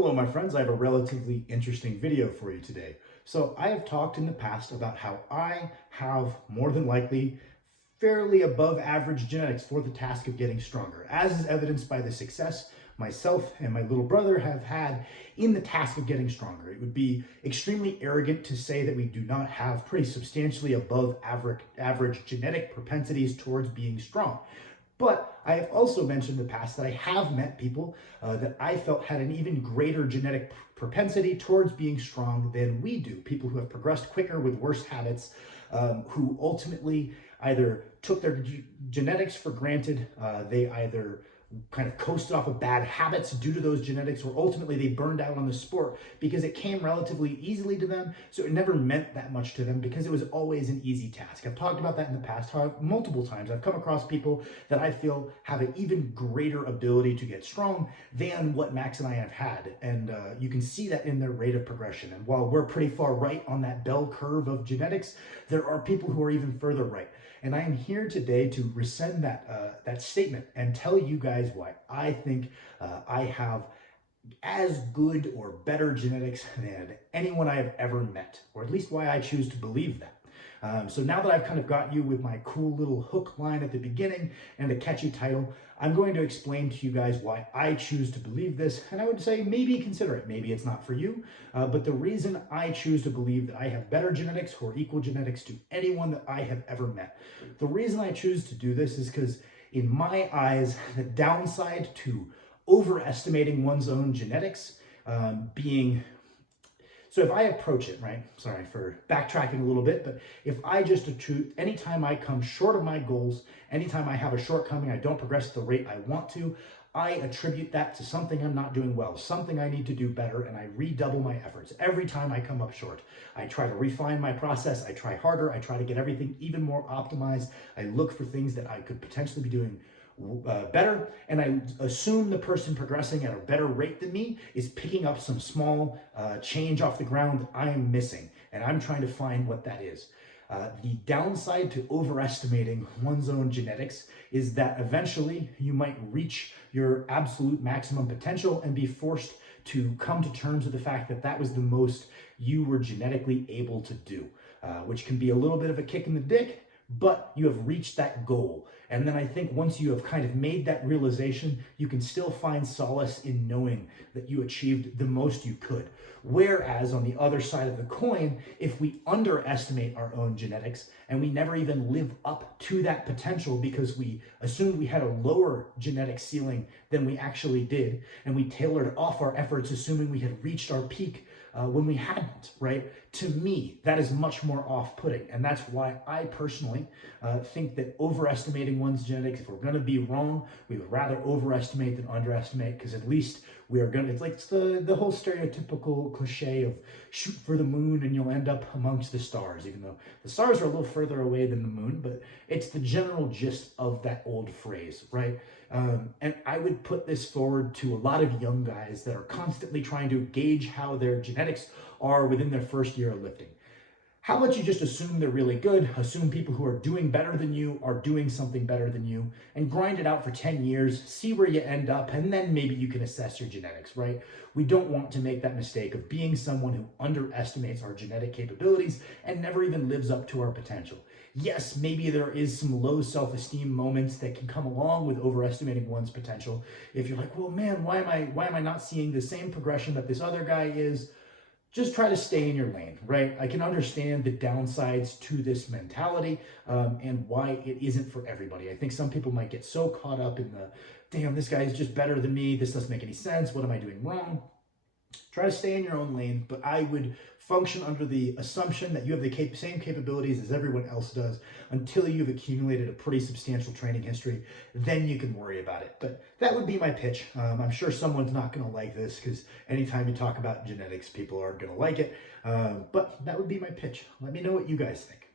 Hello, my friends. I have a relatively interesting video for you today. So I have talked in the past about how I have more than likely fairly above average genetics for the task of getting stronger, as is evidenced by the success myself and my little brother have had in the task of getting stronger. It would be extremely arrogant to say that we do not have pretty substantially above average genetic propensities towards being strong. But I have also mentioned in the past that I have met people that I felt had an even greater genetic propensity towards being strong than we do. People who have progressed quicker with worse habits, who ultimately either took their genetics for granted, they either kind of coasted off of bad habits due to those genetics, or ultimately they burned out on the sport because it came relatively easily to them. So it never meant that much to them because it was always an easy task. I've talked about that in the past, how multiple times I've come across people that I feel have an even greater ability to get strong than what Max and I have had. And you can see that in their rate of progression. And while we're pretty far right on that bell curve of genetics, there are people who are even further right. And I am here today to rescind that statement and tell you guys why I think I have as good or better genetics than anyone I have ever met, or at least why I choose to believe that. So now that I've kind of got you with my cool little hook line at the beginning and a catchy title, I'm going to explain to you guys why I choose to believe this, and I would say maybe consider it. Maybe it's not for you, but the reason I choose to believe that I have better genetics or equal genetics to anyone that I have ever met. The reason I choose to do this is because in my eyes, the downside to overestimating one's own genetics being so if I approach it, right, sorry for backtracking a little bit, but if I just attribute, anytime I come short of my goals, anytime I have a shortcoming, I don't progress at the rate I want to, I attribute that to something I'm not doing well, something I need to do better, and I redouble my efforts. Every time I come up short, I try to refine my process, I try harder, I try to get everything even more optimized, I look for things that I could potentially be doing better, and I assume the person progressing at a better rate than me is picking up some small change off the ground that I am missing, and I'm trying to find what that is. The downside to overestimating one's own genetics is that eventually you might reach your absolute maximum potential and be forced to come to terms with the fact that that was the most you were genetically able to do, which can be a little bit of a kick in the dick, but you have reached that goal. And then I think once you have kind of made that realization, you can still find solace in knowing that you achieved the most you could. Whereas on the other side of the coin, if we underestimate our own genetics and we never even live up to that potential because we assumed we had a lower genetic ceiling than we actually did, and we tailored off our efforts assuming we had reached our peak when we hadn't, right? To me, that is much more off-putting. And that's why I personally think that overestimating one's genetics, if we're going to be wrong, we would rather overestimate than underestimate, because at least we are going to, it's the whole stereotypical cliche of shoot for the moon and you'll end up amongst the stars, even though the stars are a little further away than the moon, but it's the general gist of that old phrase, right? And I would put this forward to a lot of young guys that are constantly trying to gauge how their genetics are within their first year of lifting. How about you just assume they're really good, assume people who are doing better than you are doing something better than you, and grind it out for 10 years, see where you end up, and then maybe you can assess your genetics, right? We don't want to make that mistake of being someone who underestimates our genetic capabilities and never even lives up to our potential. Yes, maybe there is some low self-esteem moments that can come along with overestimating one's potential. If you're like, well, man, why am I not seeing the same progression that this other guy is? Just try to stay in your lane, right? I can understand the downsides to this mentality and why it isn't for everybody. I think some people might get so caught up in the, damn, this guy is just better than me. This doesn't make any sense. What am I doing wrong? Try to stay in your own lane, but I would function under the assumption that you have the same capabilities as everyone else does until you've accumulated a pretty substantial training history. Then you can worry about it. But that would be my pitch. I'm sure someone's not going to like this because anytime you talk about genetics, people aren't going to like it. But that would be my pitch. Let me know what you guys think.